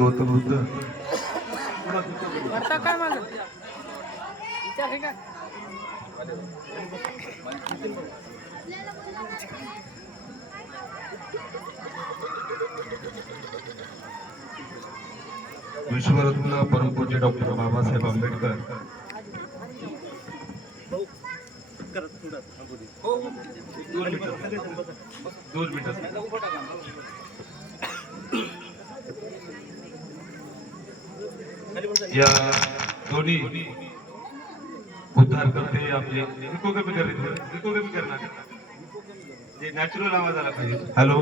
गौतम बुद्ध. विश्वरत्न परमपूज्य डॉक्टर बाबासाहेब आंबेडकर. दोन मीटर. दोन मीटर. या दोन्ही उद्धार करते आपले. इको कमी कर रे थोडं. इको कमी कर ना ते नॅचरल आवाज आला पाहिजे. हॅलो.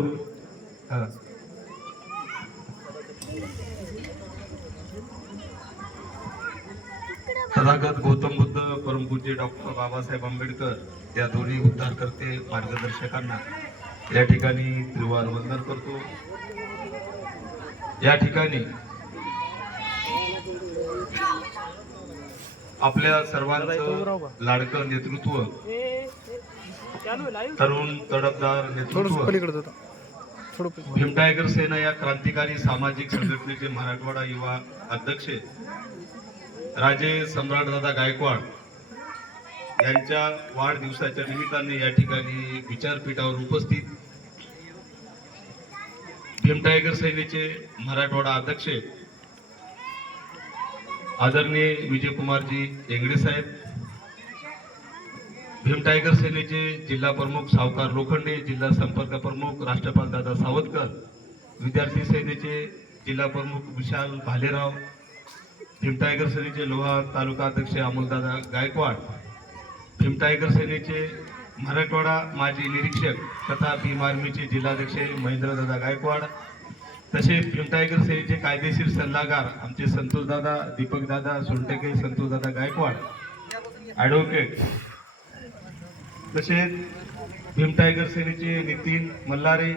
तथागत गौतम बुद्ध परमपूज्य डॉक्टर बाबासाहेब आंबेडकर या दोन्ही उद्धारकर्ते मार्गदर्शकांना या ठिकाणी त्रिवार वंदन करतो. या ठिकाणी आपल्या सर्वांचं लाडकं नेतृत्व. तरुण तडफदार नेतृत्व. पलीकडे होता थोडं पलीकडे. भीम टायगर सेना या क्रांतिकारी सामाजिक संघटनेचे मराठवाडा युवा अध्यक्ष राजे सम्राटदादा गायकवाड यांच्या वाढदिवसाच्या निमित्ताने या ठिकाणी विचारपीठावर उपस्थित भीम टायगर सेनेचे मराठवाडा अध्यक्ष आदरणीय विजयकुमारजी एंगडे साहेब भीम टायगर सेनेचे जिल्हा प्रमुख सावकार लोखंडे जिल्हा संपर्क प्रमुख राष्ट्रपाल दादा सावतकर विद्यार्थी सेनेचे जिल्हा प्रमुख विशाल भालेराव भीम टायगर सेनेचे लोहा तालुका अध्यक्ष अमोलदादा गायकवाड भीम टायगर सेनेचे मराठवाडा माजी निरीक्षक तथा भीम आर्मीचे जिल्हाध्यक्ष महेंद्रदादा गायकवाड तसेच भीम टायगर सेनेचे कायदेशीर सल्लागार आमचे संतोषदादा दीपकदादा सोनटेके संतोषदादा गायकवाड ॲडव्होकेट तसेच भीम टायगर सेनेचे नितीन मल्हारे.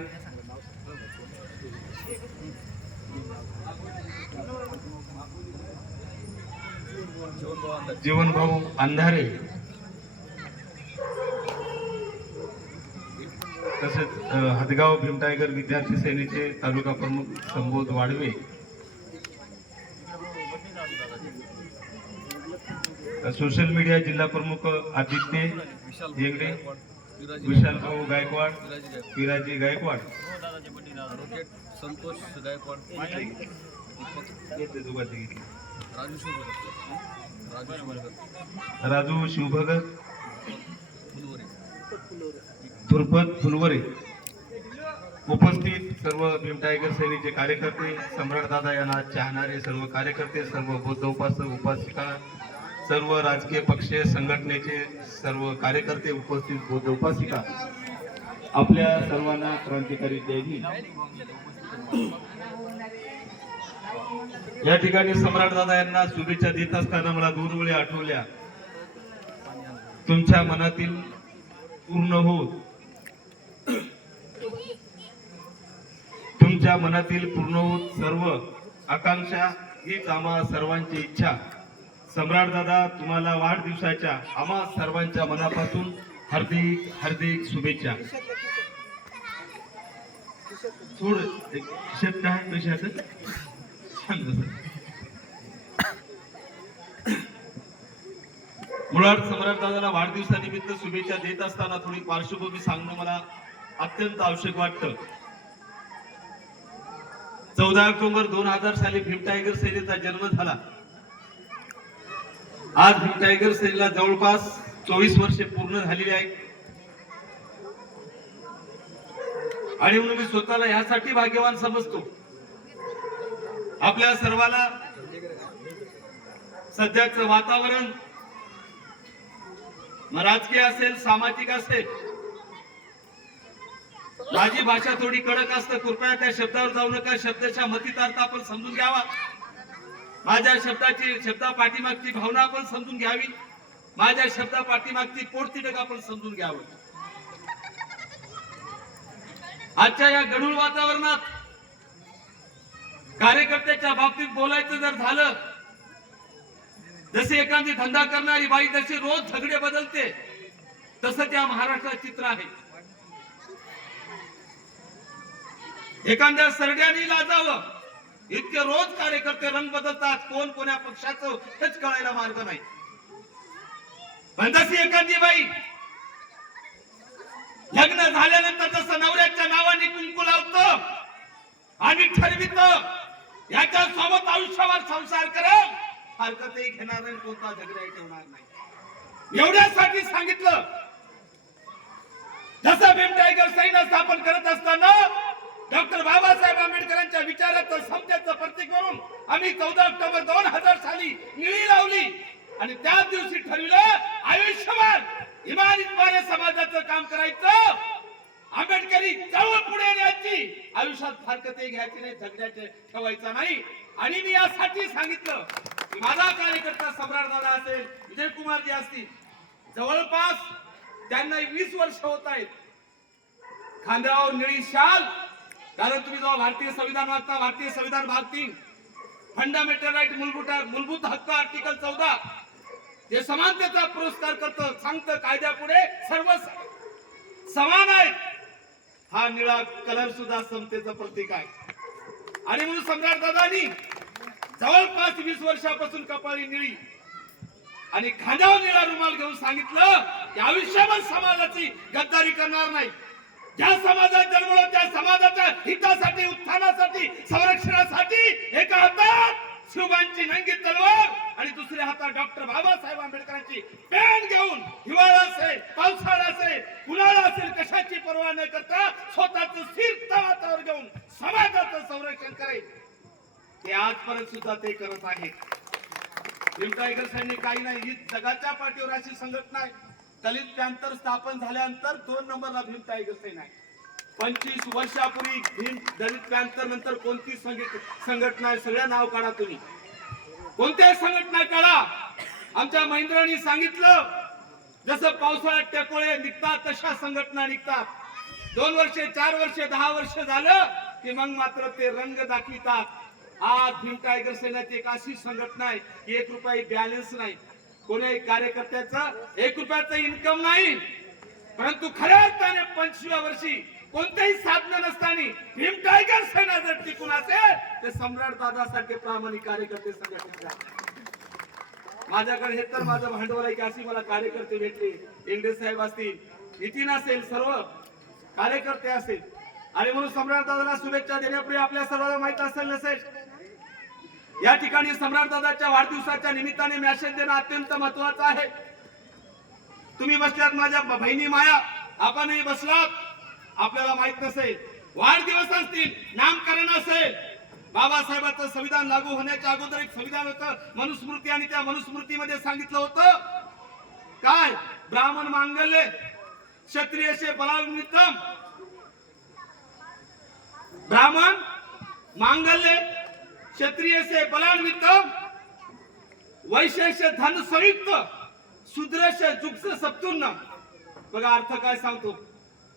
जीवनभाऊ अंधारे. तसेच हदगाव भीमटायगर विद्यार्थी सेनेचे तालुका प्रमुख संबोध वाडवे सोशल मीडिया जिल्हा प्रमुख आदित्य येंगडे विशाल भाऊ गायकवाड विराजी गायकवाड संतोष गायकवाड. राजू शिवभगत राजू शिवभगत राजू शिवभगत फुलवरे धुरपत फुलवरे. उपस्थित सर्व भीम टायगर सेनेचे कार्यकर्ते सम्राट दादा यांना चाहणारे सर्व कार्यकर्ते सर्व बौद्ध उपासक उपासिका सर्व राजकीय पक्ष संघटनेचे सर्व कार्यकर्ते उपस्थित बौद्ध उपासिका आपल्या सर्वांना क्रांतिकारी जय या ठिकाणी सम्राट दादा यांना शुभेच्छा देत असताना मला दोन वेळी आठवल्या. तुमच्या मनातील पूर्ण होत. तुमच्या मनातील पूर्ण होत सर्व आकांक्षा हीच आम्हा सर्वांची इच्छा. सम्राट दादा तुम्हाला वाढदिवसाच्या आम्हा सर्वांच्या मनापासून हार्दिक हार्दिक शुभेच्छा. थोड शब्द आहे पैशाचं मुळात सम्राट दादाला वाढदिवसानिमित्त शुभेच्छा देत असताना थोडी पार्श्वभूमी सांगणं मला अत्यंत आवश्यक वाटतं. चौदा ऑक्टोबर दोन हजार साली भीम टायगर सेनेचा जन्म झाला. आज भीम टायगर सेनेला जवळपास चोवीस वर्षे पूर्ण झालेली आहेत. आणि म्हणून मी स्वतःला ह्यासाठी भाग्यवान समजतो. आपल्या सर्वाला सध्याचं वातावरण राजकीय असेल सामाजिक असेल माझी भाषा थोडी कडक असतं. कृपया त्या शब्दावर जाऊ नका. शब्दाच्या मतितार्थ आपण समजून घ्यावा. माझ्या शब्दाची शब्दा पाठीमागची भावना आपण समजून घ्यावी. माझ्या शब्दा पाठीमागची पोटतिडक आपण समजून घ्यावं. आजच्या या गढूळ वातावरणात कार्यकर्त्याच्या बाबतीत बोलायचं जर झालं जसे एखादी धंदा करणारी बाई जशी रोज झगडे बदलते तसं त्या महाराष्ट्रात चित्र आहे. एखाद्या सरड्याने लाजावं. इतके रोज कार्यकर्ते रंग बदलतात कोण कोण्या पक्षाचं हेच कळायला मार्ग नाही. पण तशी एखादी बाई लग्न झाल्यानंतर जसं नवऱ्याच्या नावाने कुंकू लावत आणि ठरवित याच्या सोबत आयुष्यावर संसार करेल हरकतही घेणार नाही कोणता झगडाही ठेवणार नाही. एवढ्यासाठी सांगितलं. जसं भीम टायगर सैन्य स्थापन करत असताना विचाराचं समजाचं प्रतीक म्हणून आम्ही चौदा ऑक्टोबर दोन हजार साली निळी लावली. आणि त्याच दिवशी ठरविलं आयुष्यभर इमानीद्वारे समाजाचं काम करायचं. आंबेडकरी चळवळ पुढे न्यायची. आयुष्यात फारकते घ्यायची नाही झगड्याचे ठेवायचा नाही. आणि मी यासाठी सांगितलं की माझा कार्यकर्ता सम्राट दादा असेल विजय कुमारजी असतील जवळपास त्यांना वीस वर्ष होत आहेत. खांद्यावर निळी शाल कारण तुम्ही जेव्हा भारतीय संविधान वाचता भारतीय संविधान भाग तीन फंडामेंटल राईट मूलभूत मूलभूत हक्क आर्टिकल चौदा. जे समानतेचा पुरस्कार करतं सांगतं कायद्यापुढे सर्व समान आहेत. हा निळा कलर सुद्धा समतेचं प्रतीक आहे. आणि म्हणून सम्राट दादानी जवळपास वीस वर्षापासून कपाळी निळी आणि खांद्यावर निळा रुमाल घेऊन सांगितलं की आयुष्यभर समाजाची गद्दारी करणार नाही. ज्या समाजात जन्मलो त्या समाजात हितासाठी उत्थानासाठी संरक्षणासाठी एका हातात शिवबांची नंगी तलवार आणि दुसऱ्या हातात डॉक्टर बाबासाहेब आंबेडकरांची पेन घेऊन हिवाळा असेल पावसाळा असेल उन्हाळा असेल कशाची पर्वा न करता स्वतःच स्थिरता वातावर घेऊन समाजाचं संरक्षण करेल. ते आजपर्यंत सुद्धा ते करत आहेत. भीम सैनिक काही नाही ही जगाच्या पाठीवर अशी संघटना आहे. दलित पॅंथर स्थापन झाल्यानंतर दोन नंबरला भीम टायगर आहे. पंचवीस वर्षापूर्वी भीम दलित पॅन्थर नंतर कोणती संघटना सगळ्या नाव काढा तुम्ही. कोणत्याही संघटना काढा. आमच्या महेंद्रांनी सांगितलं जसं पावसाळ्यात टेकोळे निघतात तशा संघटना निघतात. दोन वर्षे चार वर्षे दहा वर्ष झालं की मग मात्र ते रंग दाखवितात. आज भीम टायगर सेनेची एक अशी संघटना आहे की एक रुपये बॅलन्स नाही. कोणी कार्यकर्त्याचं एक रुपयाचा इन्कम नाही. परंतु खऱ्या अर्थाने पंचव्या वर्षी कोणतेही साधन नसताना भीम टायगर सेना जर टिकून असेल ते सम्राट दादासारखे प्रामाणिक कार्यकर्ते संघटनेचे माझ्याकडे हे तर माझं भांडवल आहे की अशी मला कार्यकर्ते भेटले. इंगडे साहेब असतील नितीन असेल सर्व कार्यकर्ते असेल. आणि म्हणून सम्राट दादाला शुभेच्छा देण्यापूर्वी आपल्या सर्वांना माहीत असेल नसेल या ठिकाणी सम्राट दादाच्या वाढदिवसाच्या निमित्ताने मॅसेज देणं अत्यंत महत्वाचं आहे. तुम्ही बसल्यात माझ्या बहिणी माया आपणही बसलात. आपल्याला माहीत नसेल वाढदिवस असतील नामकरण असेल. बाबासाहेबांचं संविधान लागू होण्याच्या अगोदर एक संविधान होतं. मनुस्मृती आणि त्या मनुस्मृतीमध्ये सांगितलं होतं. काय? ब्राह्मण मांगल्य क्षत्रियशे बलानिमित्तम ब्राह्मण मांगल्य क्षत्रियशे बलानिमित्तम वैशेष धन संयुक्त शूद्रश जुगस सप्तुन्न बघा अर्थ काय सांगतो.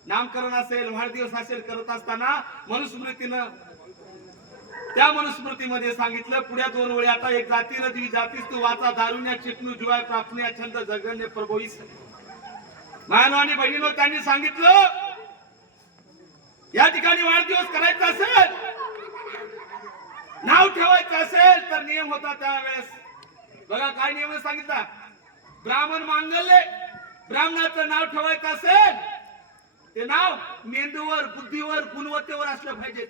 नामकरण असेल वाढदिवस असेल करत असताना मनुस्मृतीनं त्या मनुस्मृतीमध्ये सांगितलं पुढ्या दोन वेळी आता एक जाती नदी जातीस तू वाचा दारुण्या चिकणू जुवाय प्रापण्या छंद जगण्य प्रभोईस मानव आणि बहिणीनो त्यांनी सांगितलं या ठिकाणी वाढदिवस करायचा असेल नाव ठेवायचं असेल तर नियम होता त्यावेळेस. बघा काय नियम सांगितला. ब्राह्मण मांगल्य ब्राह्मणाचं नाव ठेवायचं असेल ते नाव मेंदूवर बुद्धीवर गुणवत्तेवर असलं पाहिजे.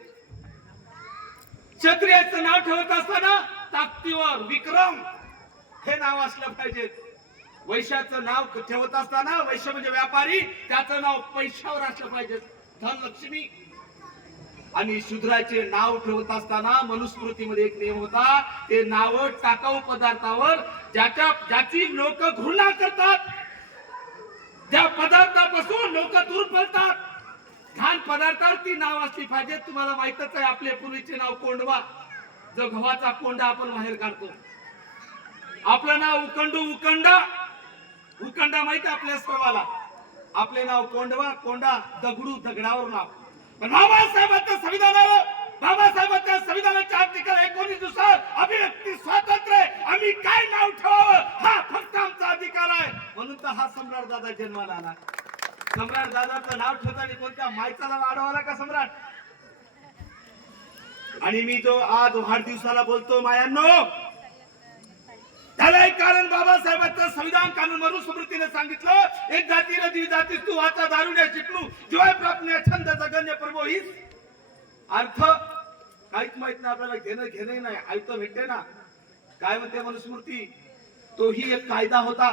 क्षत्रियाचं नाव ठेवत असताना ताकदीवर विक्रम हे नाव असलं पाहिजे. वैशाचं नाव ठेवत असताना वैश्य म्हणजे व्यापारी त्याचं नाव पैशावर असलं पाहिजे. धनलक्ष्मी. आणि शूद्राचे नाव ठेवत असताना मनुस्मृतीमध्ये एक नियम होता ते नाव टाकाऊ पदार्थावर ज्याच्या ज्याची लोक घृणा करतात त्या पदार्थापासून लोक दूर पळतात घाण पदार्थावर ती नाव असली पाहिजे तुम्हाला माहितच आहे आपले पूर्वीचे नाव कोंडवा. जो गव्हाचा कोंडा आपण बाहेर काढतो. आपलं नाव उकंडू उकंडा. उकंडा माहिती आहे आपल्या सर्वाला? आपले नाव कोंडवा कोंडा दगडू दगडावर नाव. पण बाबासाहेबांच्या संविधानावर बाबासाहेबांच्या संविधानाच्या आर्टिकल एकोणीसनुसार अभिव्यक्ती स्वातंत्र्य आम्ही काय नाव ठेवावं? हा फक्त आमचा अधिकार आहे. म्हणून तर हा सम्राट दादा जन्माला आला. सम्राट दादाचं नाव ठेवताना कोणत्या मायचाला वाढवाला का सम्राट? आणि मी जो आज वाढदिवसाला बोलतो मायांनो त्याला एक कारण बाबासाहेबांचं संविधान कानून म्हणून स्मृतीने सांगितलं. एक जातीने द्वि जाती तू वाचा दारुड्या शिकणू जिवाय प्राप्त छंद जगन्य प्रभो हीच. अर्थ काहीच माहीत नाही आपल्याला घेणं घेणं नाही ऐकतं भेटते ना. काय म्हणते मनुस्मृती? तोही एक कायदा होता.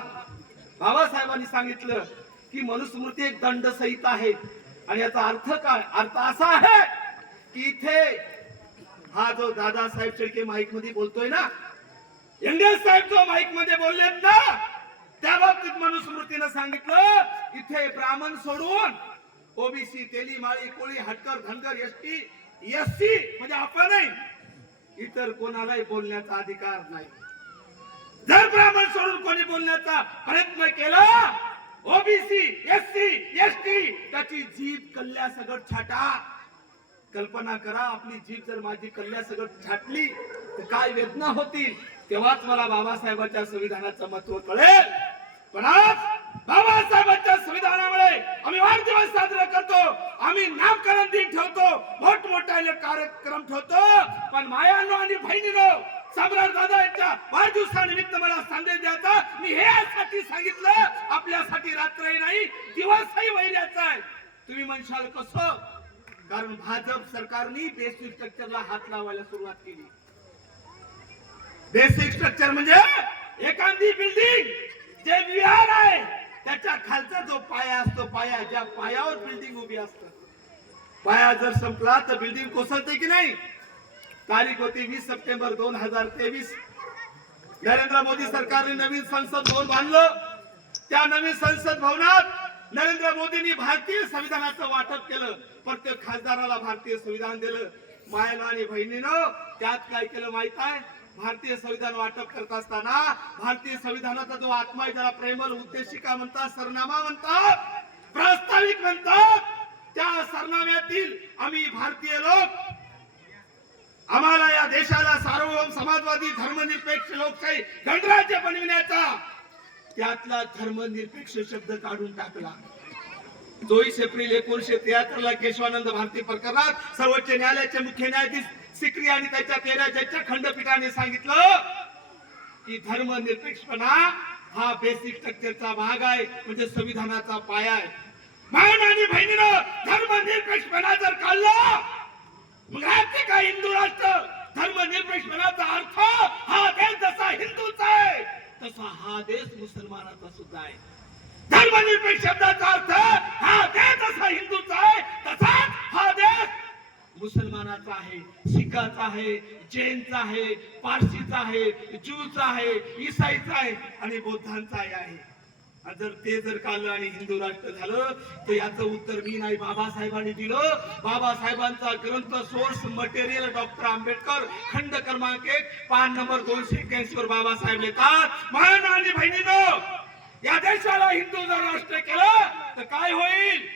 बाबासाहेबांनी सांगितलं की मनुस्मृती एक दंड सहित आहे. आणि याचा अर्थ काय? अर्थ असा आहे की इथे हा जो दादासाहेब शेळके माईकमध्ये बोलतोय ना इंडियन साहेब जो माईकमध्ये बोललेत ना त्या बाबतीत मनुस्मृतीनं सांगितलं इथे ब्राह्मण सोडून ओबीसी तेली माळी कोळी हटकर धनगर एसटी एससी म्हणजे आपणही इतर कोणालाही बोलण्याचा अधिकार नाही. जर ब्राह्मण सोडून कोणी बोलण्याचा प्रयत्न केला ओबीसी एससी एसटी त्याची जीभ कल्ल्या सगट छाटा. कल्पना करा आपली जीभ जर माझी कल्ल्या सगट छाटली तर काय वेदना होतील? तेव्हाच मला बाबासाहेबांच्या संविधानाचं महत्त्व कळेल. पण आज बाबासाहेबांच्या आम्ही वाढदिवस साजरा करतो. आम्ही नामकरण दिन ठेवतो. मोठमोठ्याने कार्यक्रम ठेवतो. पण मायानो आणि बहिणीनो सम्राट दादा यांच्या वाढदिवसानिमित्त मला संदेश द्यायचा मी हे साठी सांगितलं आपल्यासाठी रात्रही नाही दिवसही वैर्याचा आहे. तुम्ही म्हणशाल कसं? कारण भाजप सरकारने बेसिक स्ट्रक्चरला हात लावायला सुरुवात केली. बेसिक स्ट्रक्चर म्हणजे एखादी बिल्डिंग जे विहार आहे त्याच्या खालचा जो पाया असतो पाया ज्या पायावर बिल्डिंग उभी असत. पाया जर संपला तर बिल्डिंग कोसळते की नाही? तारीख होती वीस सप्टेंबर दोन हजार तेवीस. नरेंद्र मोदी सरकारने नवीन संसद भवन बांधलं. त्या नवीन संसद भवनात नरेंद्र मोदींनी भारतीय संविधानाचं वाटप केलं. प्रत्येक खासदाराला भारतीय संविधान दिलं. मायानं आणि बहिणीनं त्यात काय केलं माहीत आहे? भारतीय संविधान वाटप करत असताना भारतीय संविधानाचा जो आत्मा आहे ज्याला प्रेमल उद्देशिका म्हणतात सरनामा म्हणतात प्रास्ताविक म्हणतात त्या सरनाम्यातील आम्ही भारतीय लोक आम्हाला या देशाला सार्वभौम समाजवादी धर्मनिरपेक्ष लोकशाही गणराज्य बनविण्याचा त्यातला धर्मनिरपेक्ष शब्द काढून टाकला. चोवीस एप्रिल एकोणीशे त्र्याहत्तर ला केशवानंद भारती प्रकरणात सर्वोच्च न्यायालयाचे मुख्य न्यायाधीश सिक्री आणि त्याच्या तेरा जजच्या खंडपीठाने सांगितलं की धर्मनिरपेक्षपणा हा बेसिक स्ट्रक्चरचा भाग आहे म्हणजे संविधानाचा पाया आहे. बहीण आणि बहिणीनं धर्मनिरपेक्षपणा जर काढला मग राहते का हिंदू राष्ट्र? धर्मनिरपेक्षपणाचा अर्थ हा देश जसा हिंदूचा आहे तसा हा देश मुसलमानाचा सुद्धा आहे. धर्मनिरपेक्ष शब्दाचा अर्थ हा देश जसा हिंदूचा आहे तसाच हा देश मुसलमानाचा आहे शिखाचा आहे जैनचा आहे पारशीचा आहे ज्यूचा आहे ईसाईचा आहे आणि बौद्धांचाही आहे. जर ते जर काल आणि हिंदू राष्ट्र झालं तर याचं उत्तर मी नाही बाबासाहेबांनी दिलं. बाबासाहेबांचा ग्रंथ सोर्स मटेरियल डॉक्टर आंबेडकर खंड क्रमांक एक पान नंबर दोनशे एक्क्याऐंशी वर बाबासाहेब लिहितात महान आणि बहिणीनो या देशाला हिंदू जर राष्ट्र केलं तर काय होईल?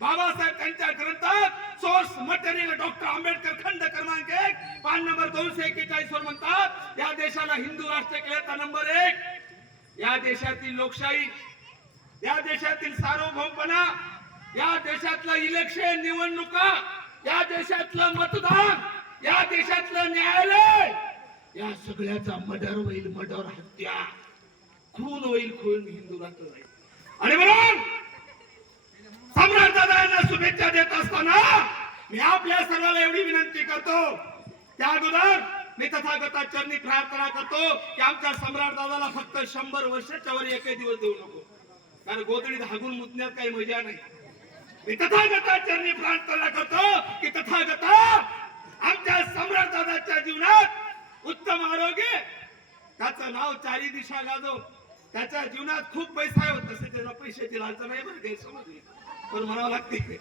बाबासाहेब त्यांच्या ग्रंथात सोर्स मटेरियल डॉक्टर आंबेडकर खंड क्रमांक एक. पान नंबर दोनशे एक्केचाळीस वर म्हणतात या देशाला हिंदू राष्ट्र केलं नंबर एक. या देशातील लोकशाही या देशातील सार्वभौमपणा या देशातलं इलेक्शन निवडणुका या देशातलं मतदान या देशातलं न्यायालय या सगळ्याचा मर्डर होईल मर्डर हत्या. खून होईल खून हिंदू राष्ट्र आणि म्हणून सम्राट दादा यांना शुभेच्छा देत मी आपल्या सर्वांना एवढी विनंती करतो. त्या अगोदर मी तथागता चरणी प्रार्थना करतो की आमच्या सम्राट दादाला फक्त शंभर वर्षाच्या वर एकही दिवस देऊ नको. कारण गोदडीत हागून मुतण्यात काही मजा नाही. मी तथागता चरणी प्रार्थना करतो की तथागता आमच्या सम्राट दादाच्या जीवनात उत्तम आरोग्य त्याचं नाव चारी दिशा गाजव. त्याच्या जीवनात खूप पैसा आहे. तसे त्याला पैशाची लालसा नाही बरं गैरसमज पण म्हणावं लागते.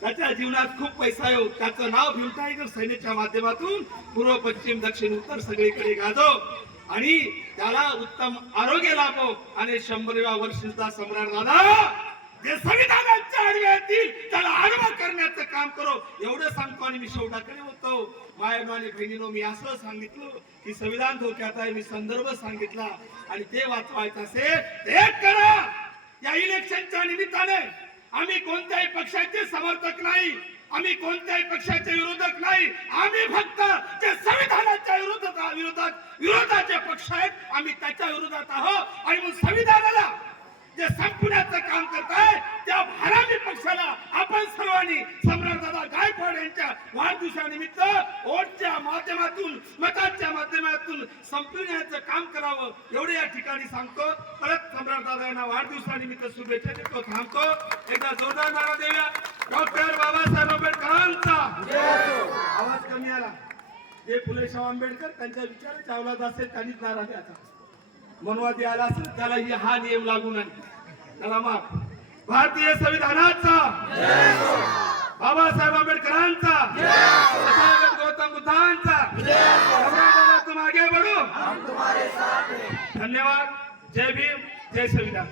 त्याच्या जीवनात खूप पैसा येऊ त्याचं नाव भीम टायगर सैन्याच्या माध्यमातून. पूर्व पश्चिम दक्षिण उत्तर सगळीकडे गाजव आणि त्याला उत्तम आरोग्य लाभो. आणि शंभरव्या वर्षीचा सम्राट दादा जे संविधानाच्या आडव्या येतील त्याला आडवा करण्याचं काम करो. एवढं सांगतो आणि मी शेवटाकडे होतो. मायनो आणि बहिणीनो मी असं सांगितलं की संविधान धोक्यात आहे. मी संदर्भ सांगितला. आणि ते वाचवायचं असेल ते करा. या इलेक्शनच्या निमित्ताने आम्ही कोणत्याही पक्षाचे समर्थक नाही. आम्ही कोणत्याही पक्षाचे विरोधक नाही. आम्ही फक्त जे संविधानाच्या विरोधात विरोधात विरोधाचे पक्ष आहेत आम्ही त्याच्या विरोधात आहोत. आणि मग संविधानाला जे संपवण्याचं काम करताय त्या भारामी पक्षाला आपण सर्वांनी सम्राटदादा गायकवाड यांच्या वाढदिवसानिमित्त ओटच्या माध्यमातून मताच्या माध्यमातून संपविण्याचं काम करावं एवढे या ठिकाणी सांगतो. परत सम्राटदादा यांना वाढदिवसानिमित्त शुभेच्छा देतो थांबतो. एकदा जोरदार नारा देऊया डॉक्टर बाबासाहेब आंबेडकरांचा. आवाज कमी आला. जे फुले शाह आंबेडकर त्यांच्या विचाराच्या अवलाद असेल त्यांनीच नारा द्यायचा मनवादी आला असेल त्याला ही हा नियम लागू नाही. त्याला माफ. भारतीय संविधानाचा. बाबासाहेब आंबेडकरांचा. गौतम बुद्धांचा. समाजाला तुम आगे बढो धन्यवाद. जय भीम. जय संविधान.